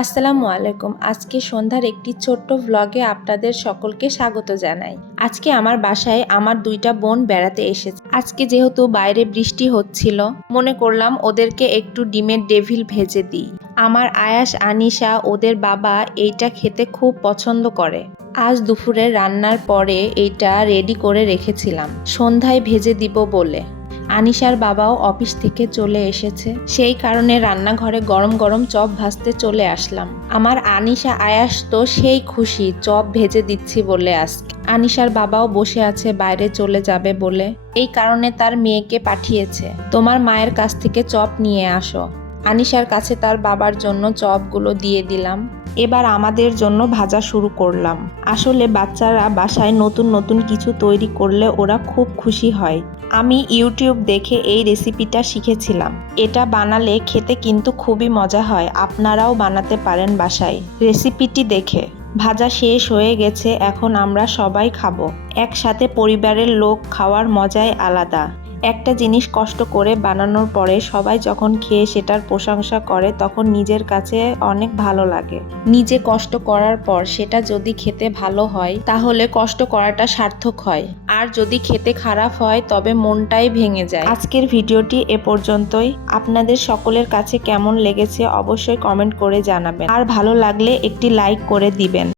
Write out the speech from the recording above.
আসসালামু আলাইকুম। আজকে সন্ধ্যার একটি ছোট্ট ভ্লগে আপনাদের সকলকে স্বাগত জানাই। আজকে আমার বাসায় আমার দুইটা বোন বেড়াতে এসেছে। আজকে যেহেতু বাইরে বৃষ্টি হচ্ছিল, মনে করলাম ওদেরকে একটু ডিমের ডেভিল ভেজে দিই। আমার আয়াস আনিশা ওদের বাবা এইটা খেতে খুব পছন্দ করে। আজ দুপুরে রান্নার পরে এইটা রেডি করে রেখেছিলাম সন্ধ্যায় ভেজে দিব বলে। আনিশার বাবাও অফিস থেকে চলে এসেছে, সেই কারণে রান্নাঘরে গরম গরম চপ ভাজতে চলে আসলাম। আমার আনিশা আয়াস তো সেই খুশি চপ ভেজে দিচ্ছি বলে। আজকে আনিশার বাবাও বসে আছে বাইরে চলে যাবে বলে, এই কারণে তার মেয়েকে পাঠিয়েছে, তোমার মায়ের কাছ থেকে চপ নিয়ে আসো। আনিশার কাছে তার বাবার জন্য চপগুলো দিয়ে দিলাম। এবার আমাদের জন্য ভাজা শুরু করলাম। আসলে বাচ্চারা বাসায় নতুন নতুন কিছু তৈরি করলে ওরা খুব খুশি হয়। আমি ইউটিউব দেখে এই রেসিপিটা শিখেছিলাম। এটা বানালে খেতে কিন্তু খুবই মজা হয়, আপনারাও বানাতে পারেন বাসায় রেসিপিটি দেখে। ভাজা শেষ হয়ে গেছে, এখন আমরা সবাই খাবো একসাথে। পরিবারের লোক খাওয়ার মজাই আলাদা। একটা জিনিস কষ্ট করে বানানোর পরে সবাই যখন খেয়ে সেটার প্রশংসা করে তখন নিজের কাছে অনেক ভালো লাগে। নিজে কষ্ট করার পর সেটা যদি খেতে ভালো হয় তাহলে কষ্ট করাটা সার্থক হয়, আর যদি খেতে খারাপ হয় তবে মনটাই ভেঙে যায়। আজকের ভিডিওটি এ পর্যন্তই। আপনাদের সকলের কাছে কেমন লেগেছে অবশ্যই কমেন্ট করে জানাবেন, আর ভালো লাগলে একটি লাইক করে দিবেন।